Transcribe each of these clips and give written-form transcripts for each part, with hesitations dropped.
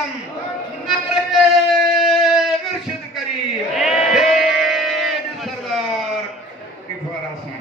आजम नारे मुर्शिद करीम सरदार की फरासी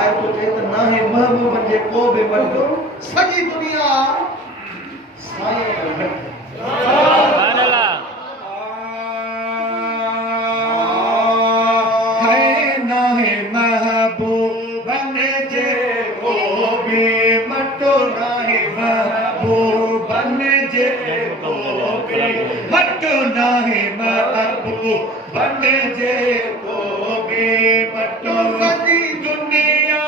बन जे को भी मत नाही महबूब बन जे को भी मटो सजी दुनिया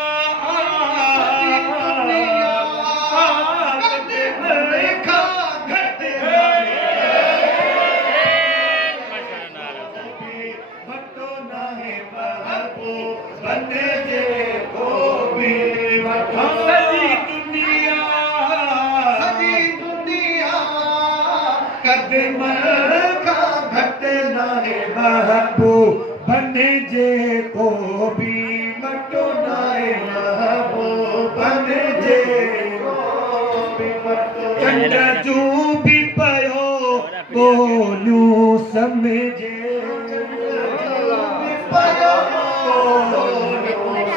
बन जे को भी मटो नाहे महबूब बन जे को भी मटो चंड जू भी पयो कोनू समझे पयो कोनू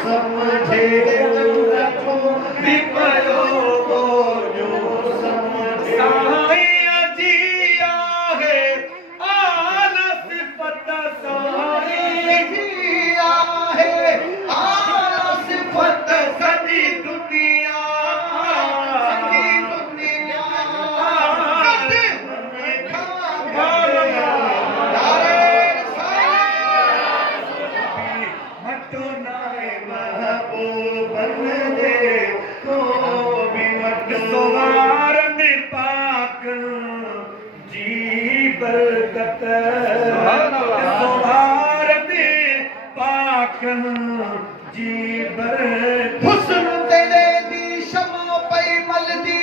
समझे भी पयो कोनू समझे साईं जी आहे आला सिफत साईं जी आहे आला सिफत सजी दुनिया सजी दुनिया कदे मटो नाहे महबूब बन जे को भी मटो सोवारन पाक जी बरकत सोवारन पाक जी बरकत हुस्न तेरे दी शमा पई मलदी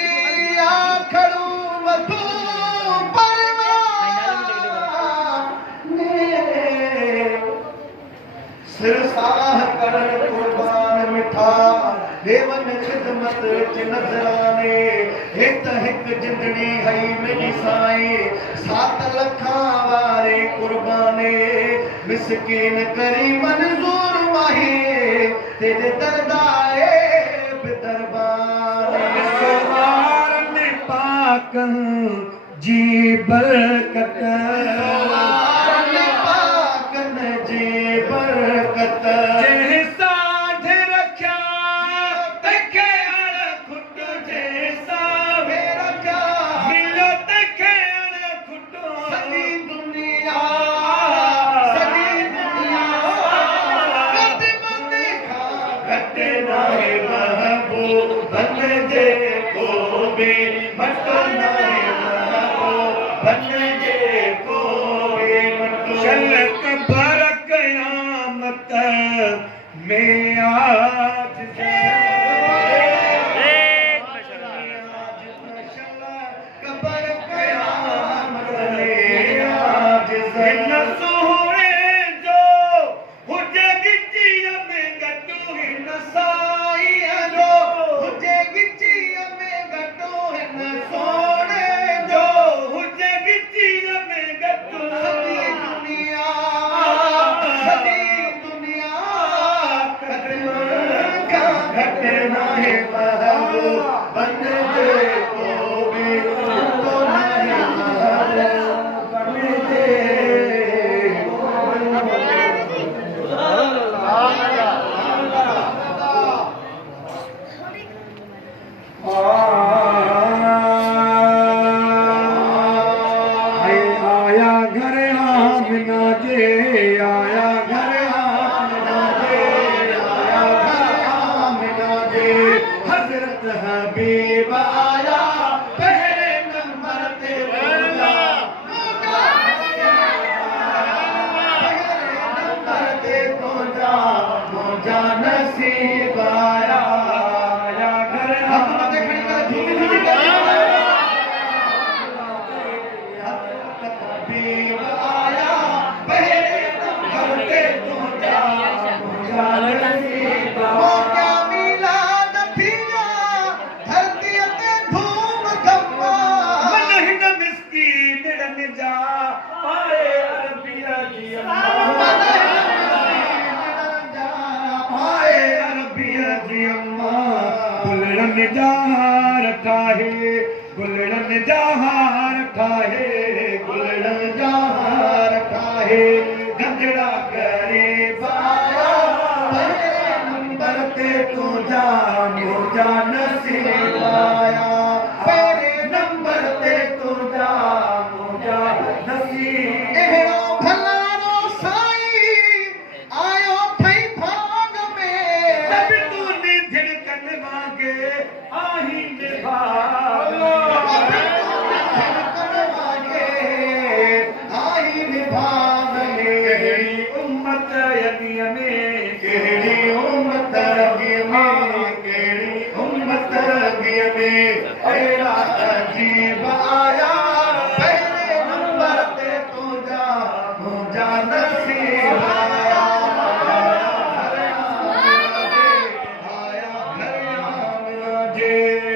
आखड़ू मधु परवाने सिरसाह कर कुर्बान मिठा देवन खिदमत च नजराने हित हिक जिंदड़ी हई मेरी साईं 7 लखा वारे कुर्बाने मिसकीन करी मंजूर माही तेरे दरदाए दरबार सोहारन पाक जी बरकत सोहारन पाक जी बरकत जे साध रखया तखे अण खुट जे साध रखया मिलो तखे अण खुट सजी दुनिया घट नाहे महबूब बन जे को भी मटो नाहे महबूब बन जे को भी मटो शलक भर कयामत में आज कबर कयामत में आज न सोहणे जो हुजे गिच्चीअ में गटू हिन साईं जो हुजे गिच्चीअ में गटू हिन सोहणे जो हुजे गिच्चीअ में गटू सजी दुनिया घट नाहे महबूब बन जे को भी मटो नाहे महबूब बन जे आया घर आमिना जे आया घर आमिना जे आया घर आमिना जे हजरत हबीब आया पहले नंबर ते बोला पहले नंबर ते मुझा नसीब आया घर आमिना देखने का झूठी झूठी हबीब आया पहले नंबर ते मुझा नसीब आया मिलाद थीया धरती ते धूम धम्मा मन हिन मिस्कीन रन जा पाए अरबिया जी अम्मा मन हिन मिस्कीन रन जा पाए अरबिया जी अम्मा गुलड़न जहार ठाहे गुलड़न जहार ठाहे गुलड़न जहार ठाहे गंजड़ा करे बाया पहले नंबर ते तुझा मुझा नसीब आया पहले नंबर ते तुझा मुझा नसीब एड़ो भला उम्मत यदीअ में कहिड़ी उम्मत अॻीअ में कहिड़ी उम्मत अॻीअ में अहिड़ा अजीब आया पहिरे नंबर ते तुंहिंजा मुंहिंजा नसीब आया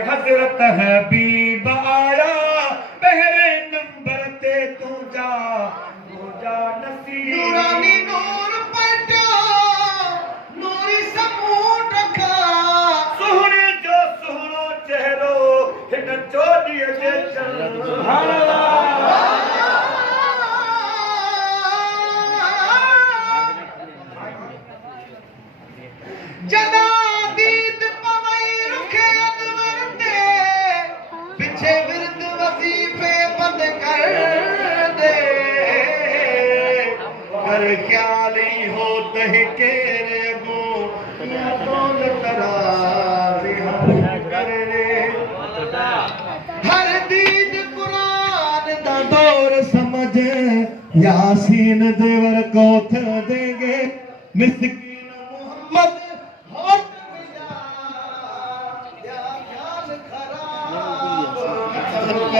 हज़रत हबीब आया पहिरे नंबर ते तुंहिंजा मुंहिंजा नसीब नूरानी नूर पटियो नूरी समूह रखा सुहिणे जो सुहिणो चहिरो हिन चोॾीअ जे जनादीद पवई रुखे अनवर ते पिछे विरद वजीफे बंद कर दे कर ख्याल ही हो तह केरे गो दौलत कर ले हर दीद कुरान दा दौर समझ यासीन देवर कोथ देंगे मिस्कीन मोहम्मद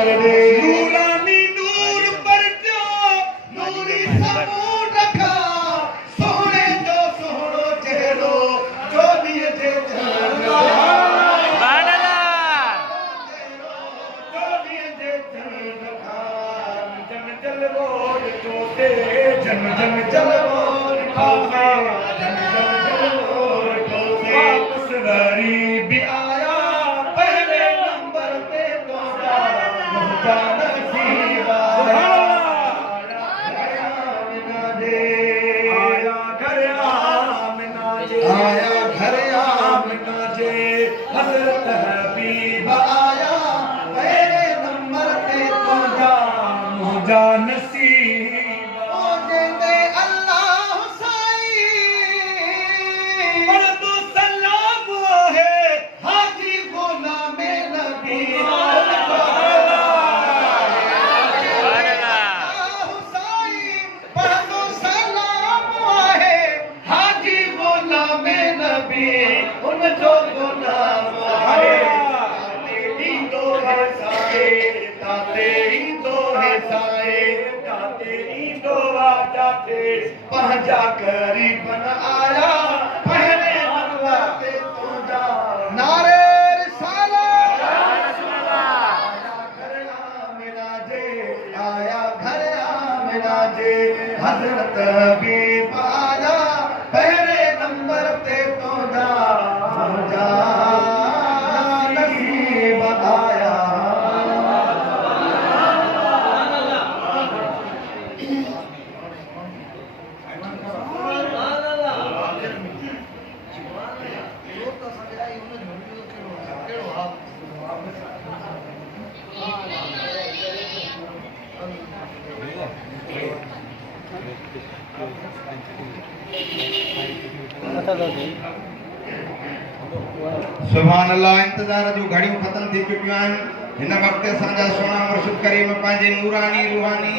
नूरानी नूर पर जो नूरी समूह रखा सोहणे जो सोहणो चेहरो चोॾीअ जे जन जलवो ॾिठोसे जन जन जलवो ॾिठोसे जन जन जलवो ॾिठोसे वापस वरी बि आया पहिरे नंबर ते तुंहिंजा मुंहिंजा नसीब आया घर आमिना जे हज़रत हबीब आया पहिरे नंबर ते तुंहिंजा मुंहिंजा नसीब जंहिंते अल्लाह साईं पढ़ंदो सलाम आहे हाजी ग़ुलाम नबी पढ़ंदो सलाम आहे हाजी ग़ुलाम नबी उन जो ग़ुलाम आहे ईंदो है साए ताते ईंदो है साए ताते ईंदो आहे जाते पंहिंजा क़रीबन आया पहिरे नंबर ते तुंहिंजा नारे रिसालत आया घर आमिना जे हज़रत हबीब आया पहिरे नंबर ते तुंहिंजा मुंहिंजा नसीब आया सुभान अल्लाह इंतजार जो घड़ियों खत्म थी चुकियूं आहिनि हिन वक़्तु असांजा सुहिणा मुर्शिद करीम पंहिंजे नूरानी रूहानी